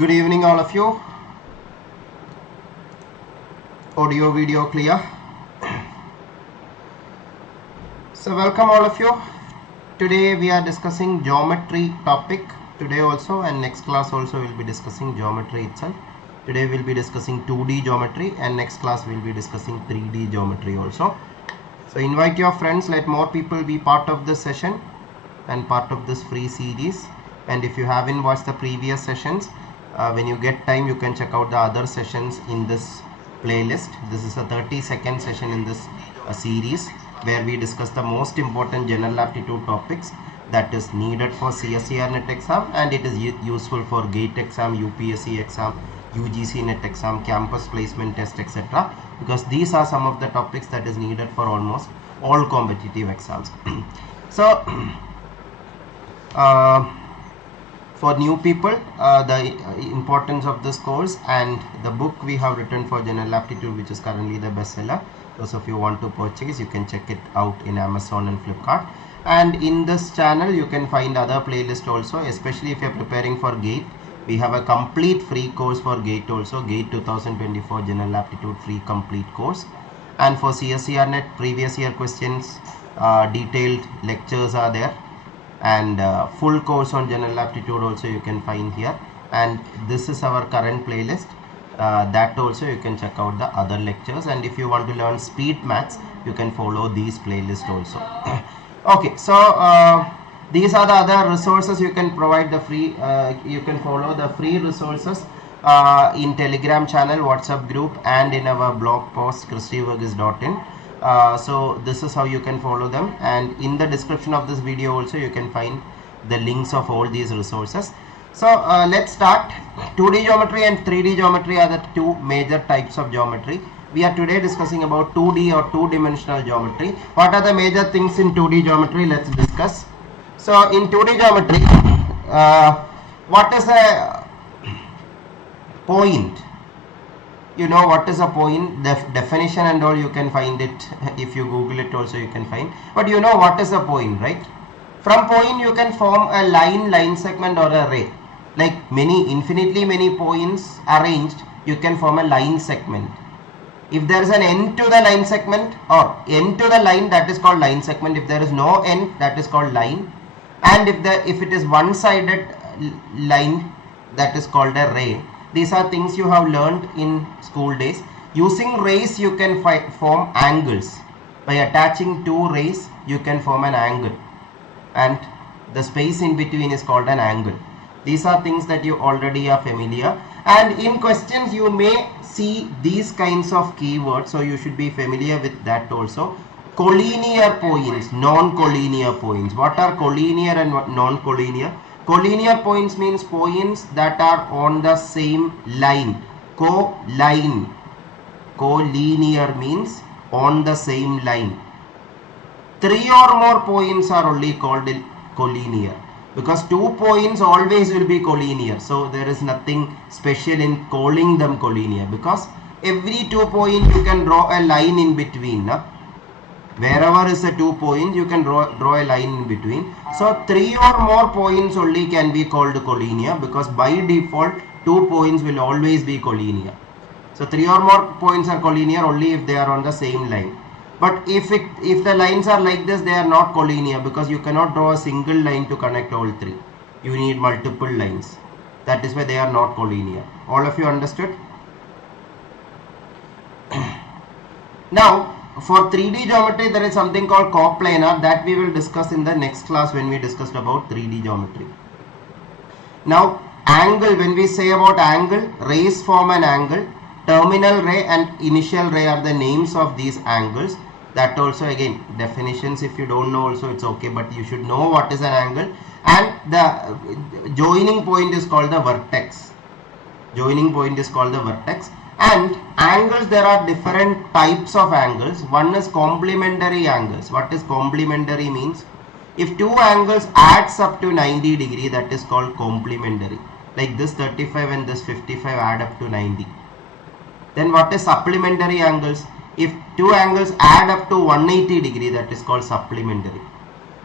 Good evening all of you. Audio video clear. So welcome all of you. Today we are discussing geometry topic today also, and next class also will be discussing geometry itself. Today we'll be discussing 2D geometry and next class we'll be discussing 3D geometry also. So invite your friends, let more people be part of this session and part of this free series. And if you haven't watched the previous sessions, when you get time you can check out the other sessions in this playlist. This is a 30-second session in this series where we discuss the most important general aptitude topics that is needed for CSIR-NET exam, and it is useful for GATE exam, UPSC exam, UGC NET exam, campus placement test, etc. because these are some of the topics that is needed for almost all competitive exams. So for new people, the importance of this course and the book we have written for General Aptitude, which is currently the bestseller. Those of you want to purchase, you can check it out in Amazon and Flipkart. And in this channel you can find other playlists also, especially if you are preparing for GATE. We have a complete free course for GATE also, GATE 2024 General Aptitude free complete course. And for CSIR-NET previous year questions, detailed lectures are there, and full course on general aptitude also you can find here. And this is our current playlist, that also you can check out the other lectures. And if you want to learn speed maths, you can follow these playlists also. Okay, so these are the other resources you can provide the free, you can follow the free resources in Telegram channel, WhatsApp group, and in our blog post christyvarghese.in. So this is how you can follow them, and in the description of this video also you can find the links of all these resources. So let's start. 2D geometry and 3D geometry are the two major types of geometry. We are today discussing about 2D or two-dimensional geometry. What are the major things in 2D geometry? Let's discuss. So in 2D geometry, what is a point? You know what is a point, the definition and all you can find it. If you Google it also you can find, but you know what is a point, right? From point you can form a line segment or a ray. Like infinitely many points arranged, you can form a line segment. If there is an end to the line segment or end to the line, that is called line segment. If there is no end, that is called line. And if it is one-sided line, that is called a ray. These are things you have learned in school days. Using rays you can form angles. By attaching two rays you can form an angle, and the space in between is called an angle. These are things that you already are familiar, and in questions you may see these kinds of keywords, so you should be familiar with that also. Collinear points, non-collinear points. What are collinear and non-collinear? Collinear points means points that are on the same line. Co-line. Collinear means on the same line. 3 or more points are only called collinear, because 2 points always will be collinear. So there is nothing special in calling them collinear, because every 2 points you can draw a line in between. Wherever is a 2 point, you can draw a line in between. So 3 or more points only can be called collinear, because by default 2 points will always be collinear. So 3 or more points are collinear only if they are on the same line. But if the lines are like this, they are not collinear, because you cannot draw a single line to connect all 3. You need multiple lines. That is why they are not collinear. All of you understood? Now for 3D geometry there is something called coplanar, that we will discuss in the next class when we discussed about 3D geometry. Now angle, when we say about angle, rays form an angle. Terminal ray and initial ray are the names of these angles. That also again definitions, if you don't know also it's okay, but you should know what is an angle. And the joining point is called the vertex. Joining point is called the vertex. And angles, there are different types of angles. One is complementary angles. What is complementary means? If two angles adds up to 90 degree, that is called complementary. Like this 35 and this 55 add up to 90. Then what is supplementary angles? If two angles add up to 180 degree, that is called supplementary.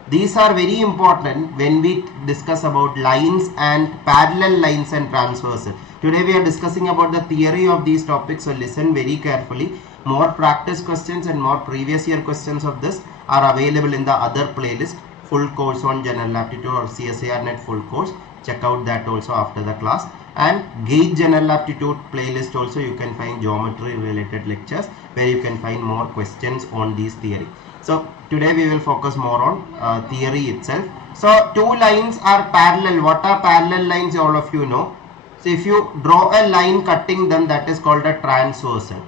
These are very important when we discuss about lines and parallel lines and transversal. Today we are discussing about the theory of these topics, so listen very carefully. More practice questions and more previous year questions of this are available in the other playlist, full course on General Aptitude or CSIR-NET full course. Check out that also after the class. And Gauge General Aptitude playlist also you can find geometry related lectures where you can find more questions on these theory. So today we will focus more on theory itself. So two lines are parallel. What are parallel lines? All of you know. So if you draw a line cutting them, that is called a transversal.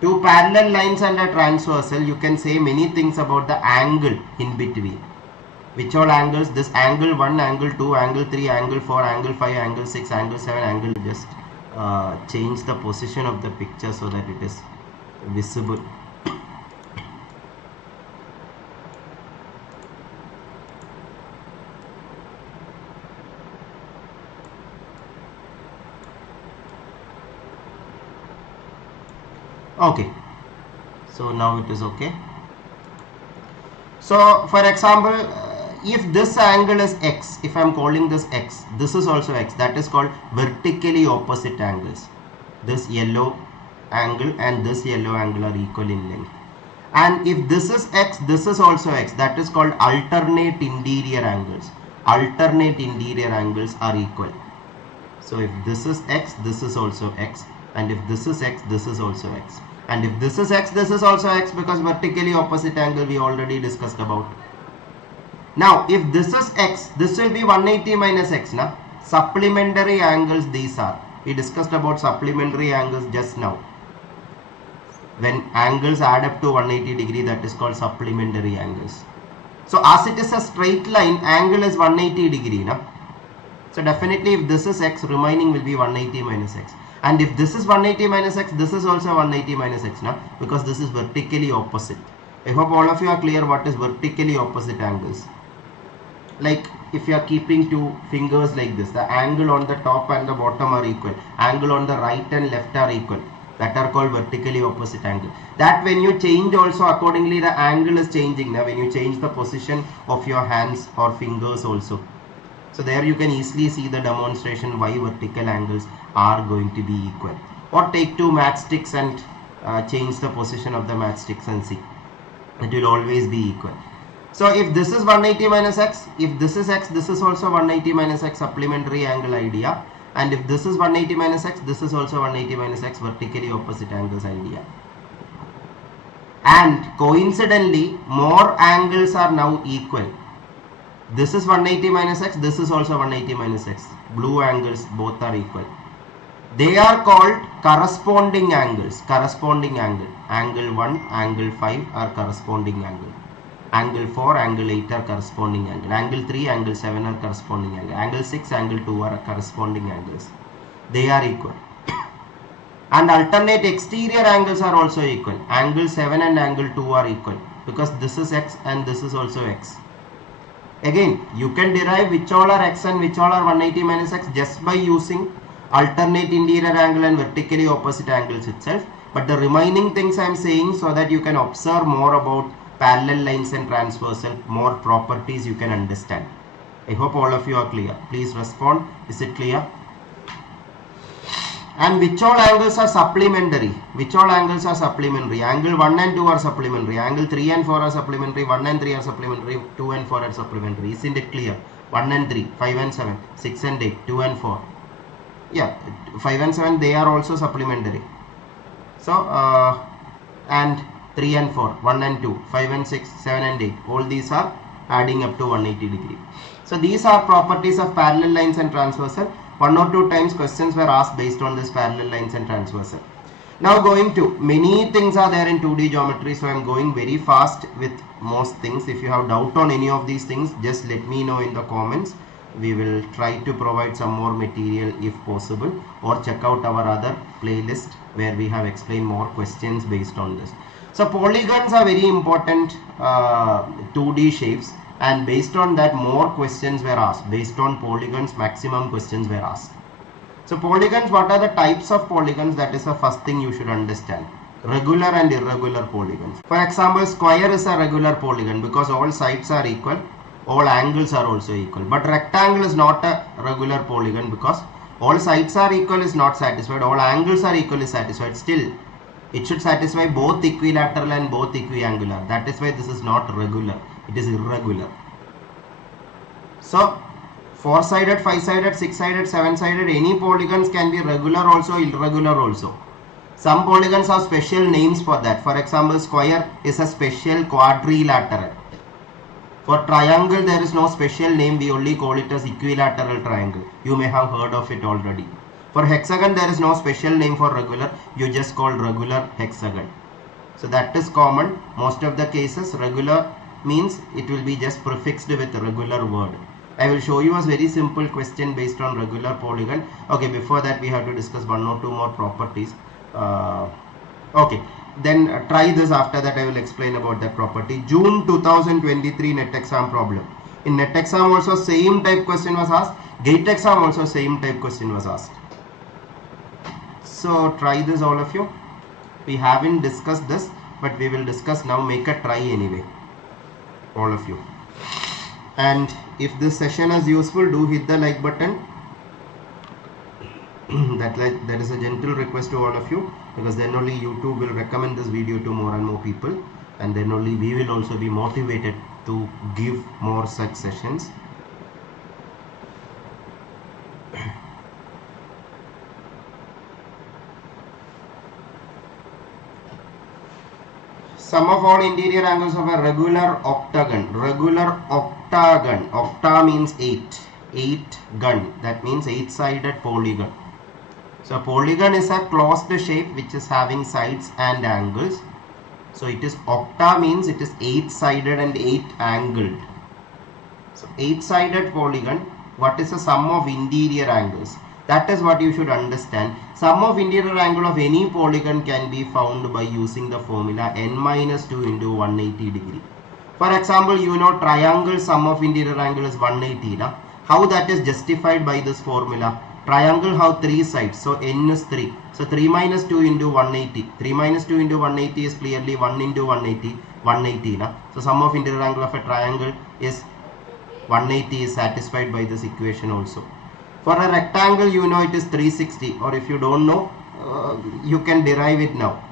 Two parallel lines and a transversal, you can say many things about the angle in between. Which all angles? This angle 1, angle 2, angle 3, angle 4, angle 5, angle 6, angle 7, angle. Just change the position of the picture so that it is visible. Okay, so now it is okay. So for example, if this angle is x, if I am calling this x, this is also x, that is called vertically opposite angles. This yellow angle and this yellow angle are equal in length. And if this is x, this is also x, that is called alternate interior angles. Alternate interior angles are equal. So if this is x, this is also x, and if this is x, this is also x. And if this is x, this is also x, because vertically opposite angle we already discussed about. Now if this is x, this will be 180 minus x. Now supplementary angles these are. We discussed about supplementary angles just now. When angles add up to 180 degree, that is called supplementary angles. So as it is a straight line, angle is 180 degree. Now, so definitely if this is x, remaining will be 180 minus x. And if this is 180 minus x, this is also 180 minus x now, because this is vertically opposite. I hope all of you are clear what is vertically opposite angles. Like if you are keeping two fingers like this, the angle on the top and the bottom are equal. Angle on the right and left are equal. That are called vertically opposite angle. That when you change also accordingly the angle is changing. Now when you change the position of your hands or fingers also. So there you can easily see the demonstration why vertical angles are going to be equal. Or take two matchsticks and change the position of the matchsticks and see. It will always be equal. So if this is 180 minus x, if this is x, this is also 180 minus x, supplementary angle idea. And if this is 180 minus x, this is also 180 minus x, vertically opposite angles idea. And coincidentally, more angles are now equal. This is 180 minus x, this is also 180 minus x. Blue angles both are equal. They are called corresponding angles. Corresponding angle. Angle 1, angle 5 are corresponding angle. Angle 4, angle 8 are corresponding angle. Angle 3, angle 7 are corresponding angle. Angle 6, angle 2 are corresponding angles. They are equal. And alternate exterior angles are also equal. Angle 7 and angle 2 are equal, because this is x and this is also x. Again, you can derive which all are x and which all are 180 minus x just by using alternate interior angle and vertically opposite angles itself. But the remaining things I am saying so that you can observe more about parallel lines and transversal, more properties you can understand. I hope all of you are clear. Please respond. Is it clear? And which all angles are supplementary? Which all angles are supplementary? Angle 1 and 2 are supplementary. Angle 3 and 4 are supplementary. 1 and 3 are supplementary. 2 and 4 are supplementary. Isn't it clear? 1 and 3, 5 and 7, 6 and 8, 2 and 4. Yeah, 5 and 7, they are also supplementary. So, and 3 and 4, 1 and 2, 5 and 6, 7 and 8. All these are adding up to 180 degree. So, these are properties of parallel lines and transversal. 1 or 2 times questions were asked based on this parallel lines and transversal. Now going to, many things are there in 2D geometry, so I am going very fast with most things. If you have doubt on any of these things, just let me know in the comments. We will try to provide some more material if possible, or check out our other playlist where we have explained more questions based on this. So polygons are very important 2D shapes, and based on that more questions were asked. Based on polygons, maximum questions were asked. So polygons, what are the types of polygons? That is the first thing you should understand. Regular and irregular polygons. For example, square is a regular polygon because all sides are equal, all angles are also equal. But rectangle is not a regular polygon because All sides are equal is not satisfied, all angles are equal is satisfied. Still, it should satisfy both equilateral and both equiangular. That is why this is not regular, it is irregular. So, 4-sided, 5-sided, 6-sided, 7-sided, any polygons can be regular also, irregular also. Some polygons have special names for that. For example, square is a special quadrilateral. For triangle, there is no special name. We only call it as equilateral triangle. You may have heard of it already. For hexagon, there is no special name for regular. You just call regular hexagon. So that is common. Most of the cases, regular means it will be just prefixed with a regular word. I will show you a very simple question based on regular polygon. Okay, before that we have to discuss one or two more properties. Okay, then try this. After that I will explain about that property. June 2023 net exam problem. In net exam also same type question was asked. Gate exam also same type question was asked. So try this all of you. We haven't discussed this, but we will discuss now. Make a try anyway, all of you. And if this session is useful, do hit the like button. That is a gentle request to all of you, because then only YouTube will recommend this video to more and more people, and then only we will also be motivated to give more such sessions. Sum of all interior angles of a regular octagon. Regular octagon. Octa means 8. 8 gun. That means 8-sided polygon. So polygon is a closed shape which is having sides and angles. So it is octa means it is 8-sided and 8-angled. So 8-sided polygon. What is the sum of interior angles? That is what you should understand. Sum of interior angle of any polygon can be found by using the formula n-2 into 180 degree. For example, you know triangle sum of interior angle is 180. Na? How that is justified by this formula? Triangle have 3 sides, so n is 3. So 3 minus 2 into 180. 3 minus 2 into 180 is clearly 1 into 180. 180. Na? So sum of interior angle of a triangle is 180 is satisfied by this equation also. For a rectangle, you know it is 360, or if you don't know, you can derive it now.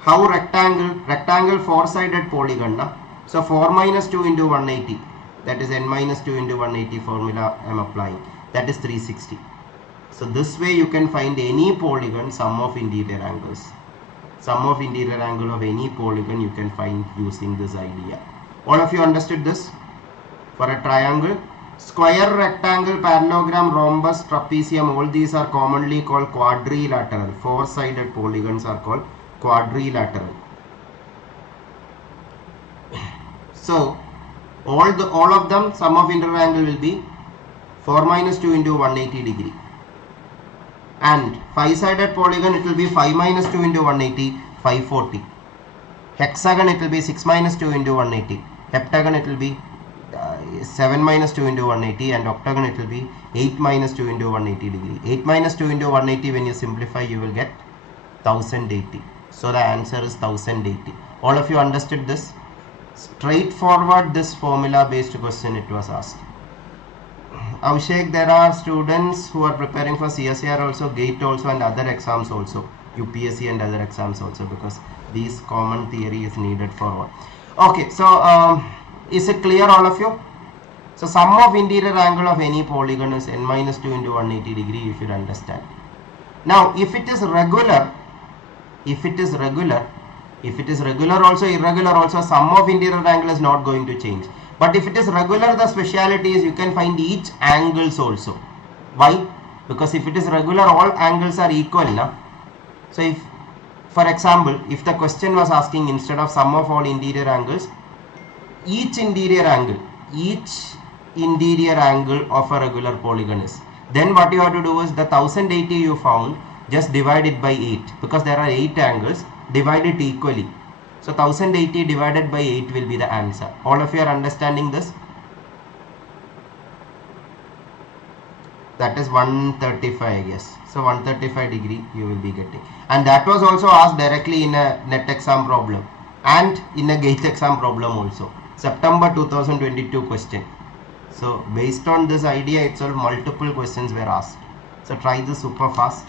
How rectangle? Rectangle 4-sided polygon. Na? So 4 minus 2 into 180, that is n minus 2 into 180 formula I am applying. That is 360. So this way you can find any polygon sum of interior angles. Sum of interior angle of any polygon you can find using this idea. All of you understood this? For a triangle, square, rectangle, parallelogram, rhombus, trapezium, all these are commonly called quadrilateral. 4-sided polygons are called quadrilateral. So all of them sum of interior angle will be 4 minus 2 into 180 degree. And 5-sided polygon, it will be 5 minus 2 into 180, 540. Hexagon, it will be 6 minus 2 into 180. Heptagon, it will be 7 minus 2 into 180, and octagon it will be 8 minus 2 into 180 degree. 8 minus 2 into 180, when you simplify you will get 1080. So the answer is 1080. All of you understood this? Straightforward, this formula based question it was asked. Abhishek, there are students who are preparing for CSIR also, GATE also, and other exams also, UPSC and other exams also, because these common theory is needed for all. Okay, so is it clear all of you? So sum of interior angle of any polygon is n minus 2 into 180 degree, you should understand. Now if it is regular also, irregular also, sum of interior angle is not going to change. But if it is regular, the speciality is you can find each angles also. Why? Because if it is regular, all angles are equal. Na? So if, for example, if the question was asking instead of sum of all interior angles, each interior angle of a regular polygon is, then what you have to do is the 1080 you found, just divide it by 8, because there are 8 angles, divide it equally. So 1080 divided by 8 will be the answer. All of you are understanding this? That is 135, I guess. So 135 degree you will be getting. And that was also asked directly in a net exam problem and in a GATE exam problem also. September 2022 question. So based on this idea itself, multiple questions were asked. So try this super fast.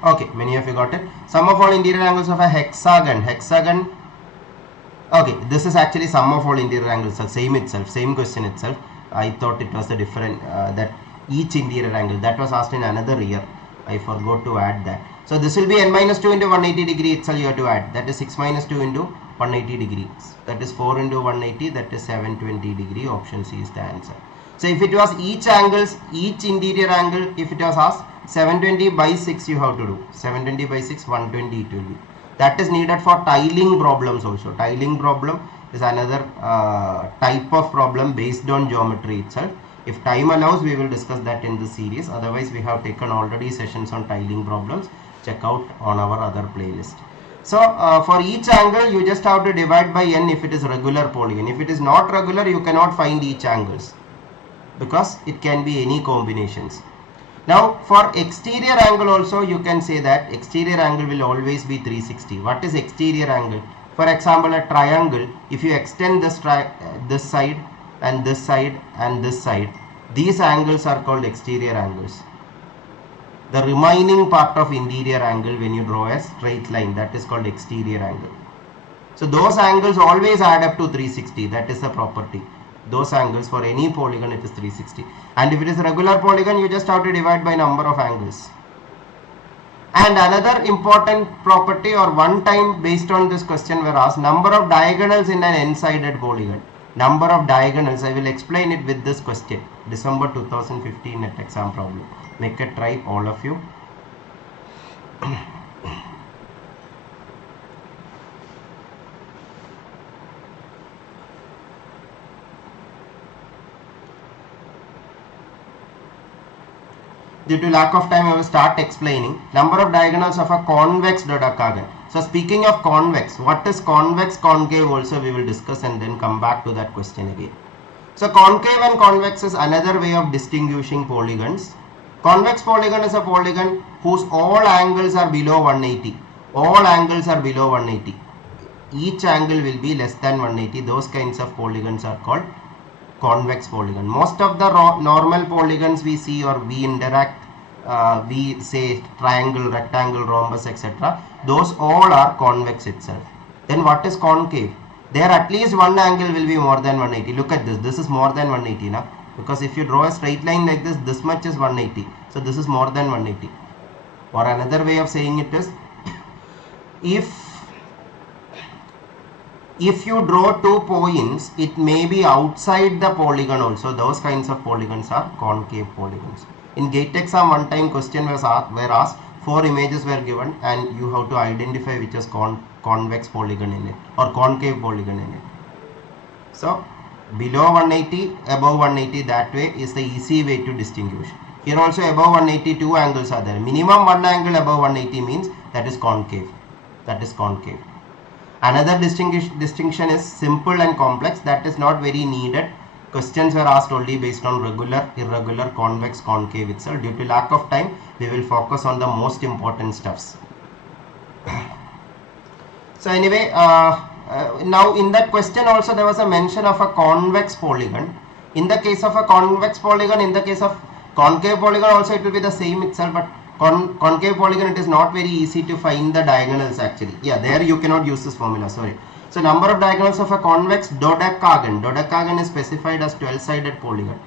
Okay, many of you got it. Sum of all interior angles of a hexagon. Okay, this is actually sum of all interior angles, same question itself. I thought it was a different, that each interior angle, that was asked in another year. I forgot to add that. So this will be n minus 2 into 180 degree itself you have to add. That is 6 minus 2 into 180 degrees. That is 4 into 180, that is 720 degree. Option C is the answer. So if it was each interior angle, if it was asked 720 by 6, you have to do 720 by 6, 120 it will be. That is needed for tiling problems also. Tiling problem is another type of problem based on geometry itself. If time allows, we will discuss that in this series. Otherwise, we have taken already sessions on tiling problems. Check out on our other playlist. So for each angle, you just have to divide by n if it is regular polygon. If it is not regular, you cannot find each angles, because it can be any combinations. Now for exterior angle also, you can say that exterior angle will always be 360. What is exterior angle? For example, a triangle, if you extend this side and this side and this side, these angles are called exterior angles. The remaining part of interior angle, when you draw a straight line, that is called exterior angle. So those angles always add up to 360. That is the property. Those angles for any polygon, it is 360. And if it is a regular polygon, you just have to divide by number of angles. And another important property, or one time based on this question were asked, number of diagonals in an n-sided polygon. Number of diagonals, I will explain it with this question. December 2015 NET exam problem. Make a try, all of you. Due to lack of time, I will start explaining. Number of diagonals of a convex dodecagon. So speaking of convex, what is convex, concave also we will discuss and then come back to that question again. So concave and convex is another way of distinguishing polygons. Convex polygon is a polygon whose all angles are below 180. All angles are below 180. Each angle will be less than 180. Those kinds of polygons are called convex polygon. Most of the normal polygons we see, or we interact, we say triangle, rectangle, rhombus, etc. Those all are convex itself. Then what is concave? There at least one angle will be more than 180. Look at this. This is more than 180 now. Because if you draw a straight line like this, this much is 180. So this is more than 180. Or another way of saying it is, if you draw 2 points, it may be outside the polygon also. Those kinds of polygons are concave polygons. In GATE exam, one time question were asked, 4 images were given and you have to identify which is convex polygon in it or concave polygon in it. So below 180, above 180, that way is the easy way to distinguish. Here also above 180 2 angles are there. Minimum one angle above 180 means that is concave. That is concave. Another distinction is simple and complex. That is not very needed. Questions were asked only based on regular, irregular, convex, concave itself. Due to lack of time, we will focus on the most important stuffs. So anyway, now in that question also there was a mention of a convex polygon. In the case of a convex polygon, in the case of concave polygon also it will be the same itself, but concave polygon, it is not very easy to find the diagonals actually. Yeah, there you cannot use this formula, sorry. So number of diagonals of a convex dodecagon. Dodecagon is specified as 12-sided polygon.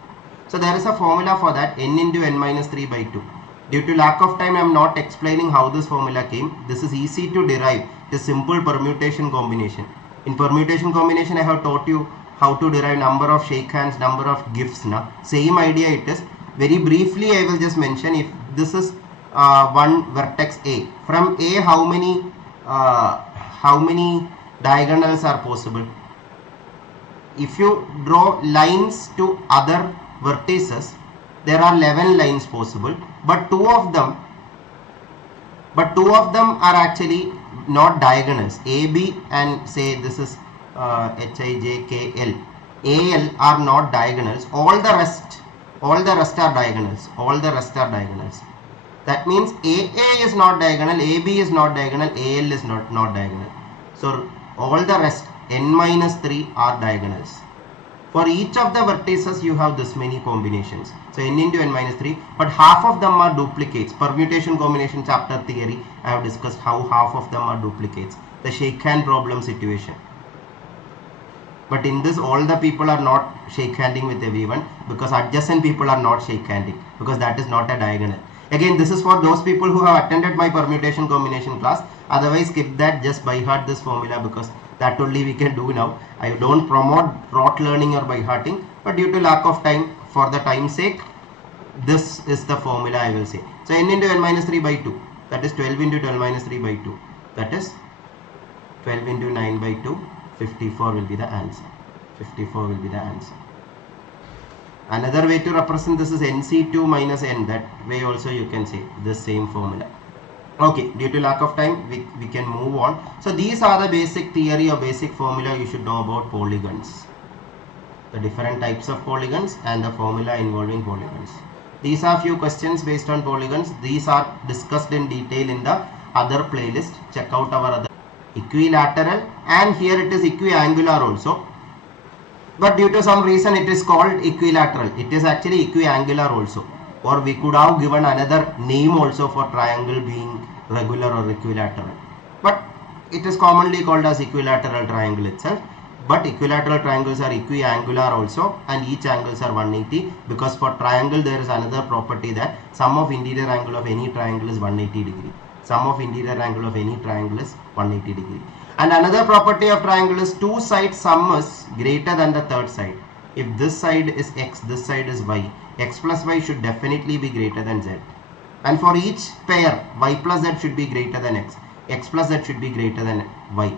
So there is a formula for that, n into n minus 3 by 2. Due to lack of time, I am not explaining how this formula came. This is easy to derive. It is simple permutation combination. In permutation combination, I have taught you how to derive number of shake hands, number of gifts. Same idea it is. Very briefly, I will just mention, if this is one vertex A. From A, how many diagonals are possible? If you draw lines to other vertices, there are 11 lines possible, but two of them are actually not diagonals. AB and say this is HIJKL, AL are not diagonals. All the rest are diagonals. That means AA is not diagonal, AB is not diagonal, AL is not diagonal. So all the rest n-3 are diagonals. For each of the vertices you have this many combinations. So n into n-3, but half of them are duplicates. Permutation combination chapter theory, I have discussed how half of them are duplicates. The shake hand problem situation. But in this, all the people are not shake handing with everyone, because adjacent people are not shake handing, because that is not a diagonal. Again, this is for those people who have attended my permutation combination class. Otherwise, skip that, just by heart this formula, because that only we can do now. I don't promote rote learning or by hearting, but due to lack of time, for the time's sake, this is the formula I will say. So n into n-3 by 2, that is 12 into 12 minus 3 by 2, that is 12 into 9 by 2, 54 will be the answer. 54 will be the answer. Another way to represent this is NC2 minus n. That way also you can say the same formula. Okay, due to lack of time, we can move on. So these are the basic theory or basic formula you should know about polygons. The different types of polygons and the formula involving polygons. These are few questions based on polygons. These are discussed in detail in the other playlist. Check out our other equilateral, and here it is equiangular also. But due to some reason it is called equilateral. It is actually equiangular also. Or we could have given another name also for triangle being regular or equilateral. But it is commonly called as equilateral triangle itself. But equilateral triangles are equiangular also, and each angles are 180, because for triangle there is another property that sum of interior angle of any triangle is 180 degree. Sum of interior angle of any triangle is 180 degree. And another property of triangle is two sides sum is greater than the third side. If this side is x, this side is y, x plus y should definitely be greater than z. And for each pair, y plus z should be greater than x, x plus z should be greater than y.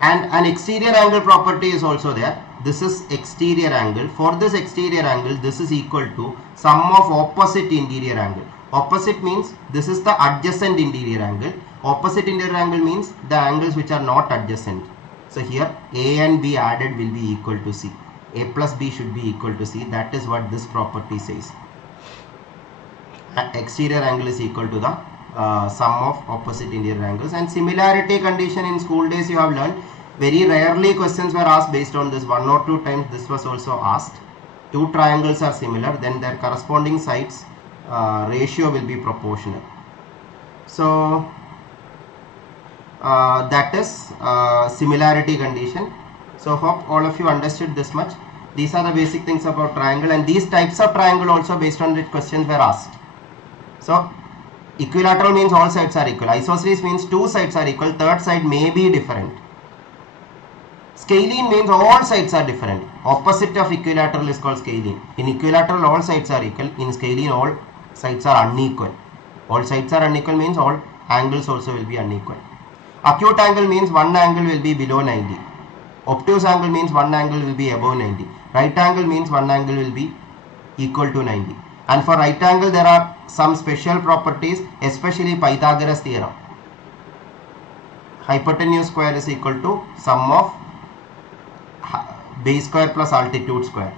And an exterior angle property is also there. This is exterior angle. For this exterior angle, this is equal to sum of opposite interior angle. Opposite means this is the adjacent interior angle. Opposite interior angle means the angles which are not adjacent. So here A and B added will be equal to C. A plus B should be equal to C. That is what this property says. Exterior angle is equal to the sum of opposite interior angles. And similarity condition in school days you have learned. Very rarely questions were asked based on this. 1 or 2 times this was also asked. Two triangles are similar, then their corresponding sides ratio will be proportional. So that is similarity condition. So hope all of you understood this much. These are the basic things about triangle, and these types of triangle also based on which questions were asked. So equilateral means all sides are equal. Isosceles means two sides are equal, third side may be different. Scalene means all sides are different. Opposite of equilateral is called scalene. In equilateral all sides are equal. In scalene all sides are unequal. All sides are unequal means all angles also will be unequal. Acute angle means one angle will be below 90. Obtuse angle means one angle will be above 90. Right angle means one angle will be equal to 90. And for right angle there are some special properties, especially Pythagoras theorem. Hypotenuse square is equal to sum of base square plus altitude square.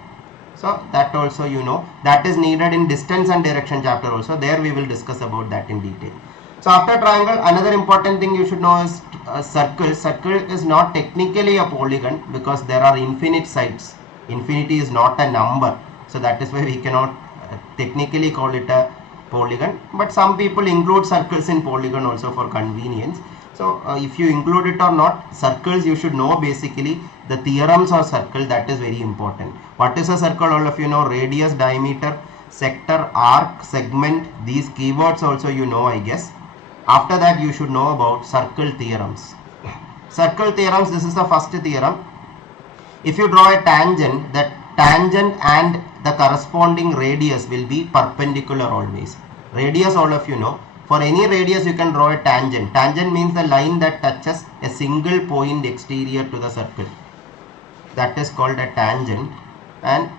So that also you know, that is needed in distance and direction chapter also. There we will discuss about that in detail. So after triangle, another important thing you should know is circle. Circle is not technically a polygon because there are infinite sides. Infinity is not a number, so that is why we cannot technically call it a polygon. But some people include circles in polygon also for convenience. So if you include it or not, circles you should know basically the theorems of circle. That is very important. What is a circle? All of you know: radius, diameter, sector, arc, segment. These keywords also you know, I guess. After that you should know about circle theorems. Circle theorems, this is the first theorem. If you draw a tangent, that tangent and the corresponding radius will be perpendicular always. Radius all of you know. For any radius you can draw a tangent. Tangent means the line that touches a single point exterior to the circle. That is called a tangent, and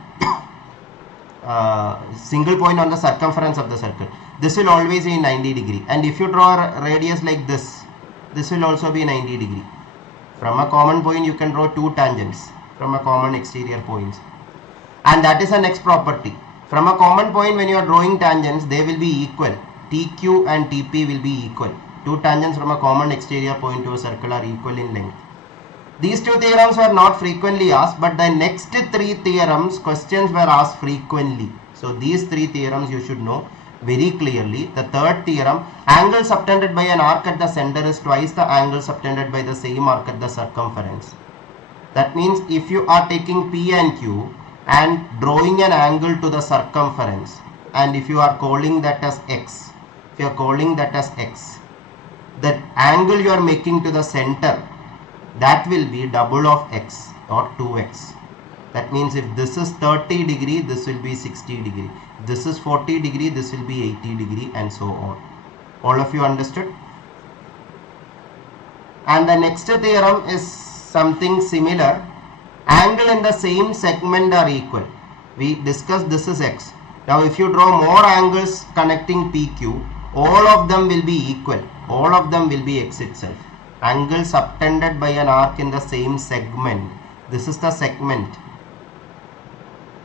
single point on the circumference of the circle. This will always be 90 degree, and if you draw a radius like this will also be 90 degree. From a common point you can draw two tangents from a common exterior points, and that is the next property. From a common point, when you are drawing tangents, they will be equal. TQ and TP will be equal. Two tangents from a common exterior point to a circle are equal in length. These two theorems were not frequently asked, but the next three theorems questions were asked frequently. So these three theorems you should know very clearly. The third theorem, angle subtended by an arc at the center is twice the angle subtended by the same arc at the circumference. That means if you are taking P and Q and drawing an angle to the circumference, and if you are calling that as x, that angle you are making to the center, that will be double of x or 2x. That means if this is 30 degree, this will be 60 degree. This is 40 degree, this will be 80 degree, and so on. All of you understood? And the next theorem is something similar. Angle in the same segment are equal. We discussed this is x. Now if you draw more angles connecting PQ, all of them will be equal. All of them will be x itself. Angle subtended by an arc in the same segment. This is the segment.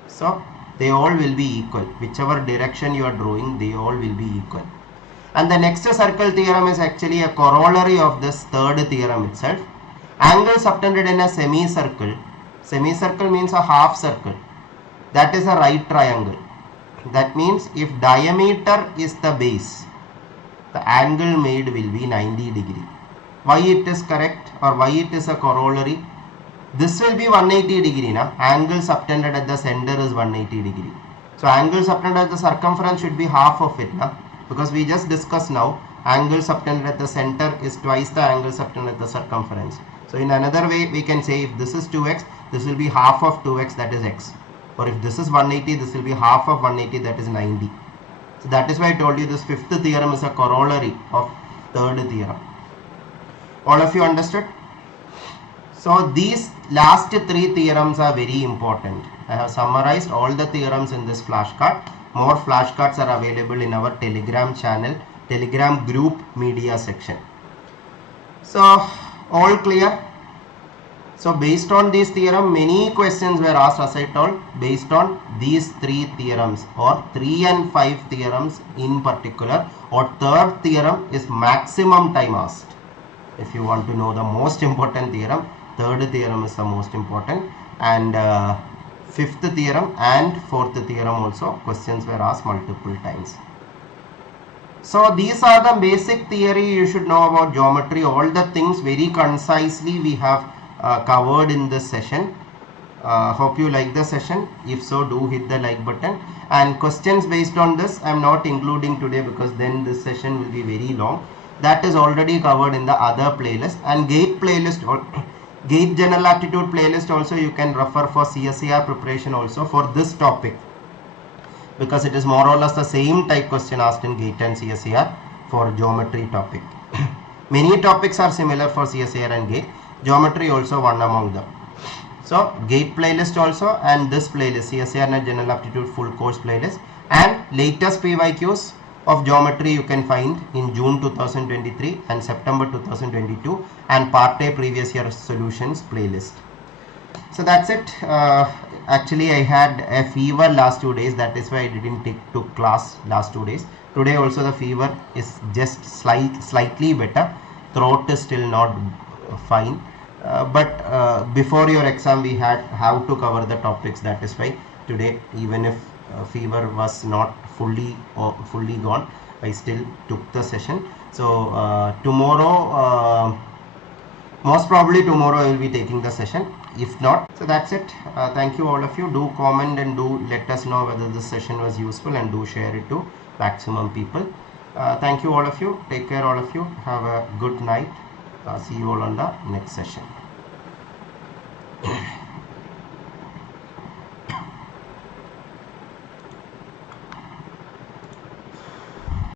So they all will be equal. Whichever direction you are drawing, they all will be equal. And the next circle theorem is actually a corollary of this third theorem itself. Angle subtended in a semicircle. Semicircle means a half circle. That is a right triangle. That means if diameter is the base, the angle made will be 90 degree. Why it is correct, or why it is a corollary? This will be 180 degree. Na? Angle subtended at the center is 180 degree. So angle subtended at the circumference should be half of it. Na? Because we just discussed now, angle subtended at the center is twice the angle subtended at the circumference. So in another way we can say, if this is 2x, this will be half of 2x, that is x. Or if this is 180, this will be half of 180, that is 90. So that is why I told you this fifth theorem is a corollary of third theorem. All of you understood? So these last three theorems are very important. I have summarized all the theorems in this flashcard. More flashcards are available in our Telegram channel, Telegram group media section. So all clear? So based on this theorem, many questions were asked, as I told, based on these three theorems, or 3 and 5 theorems in particular, or third theorem is maximum time asked. If you want to know the most important theorem, third theorem is the most important, and fifth theorem and fourth theorem also questions were asked multiple times. So these are the basic theory you should know about geometry. All the things very concisely we have covered in this session. Hope you like the session. If so, do hit the like button, and questions based on this I am not including today, because then this session will be very long. That is already covered in the other playlist, and GATE playlist or GATE General Aptitude playlist also you can refer for CSIR preparation also for this topic, because it is more or less the same type question asked in GATE and CSIR for geometry topic. Many topics are similar for CSIR and GATE. Geometry also one among them. So GATE playlist also, and this playlist, CSIR-NET General Aptitude full course playlist, and latest PYQs of geometry you can find in June 2023 and September 2022, and part A previous year solutions playlist. So that's it. Actually I had a fever last 2 days, that is why I didn't took class last 2 days. Today also the fever is just slightly better. Throat is still not fine. But before your exam we have to cover the topics. That is why today, even if fever was not fully gone, I still took the session. So tomorrow, most probably tomorrow I will be taking the session. If not, so that's it. Thank you all of you. Do comment and do let us know whether this session was useful, and do share it to maximum people. Thank you all of you. Take care all of you. Have a good night. See you all on the next session.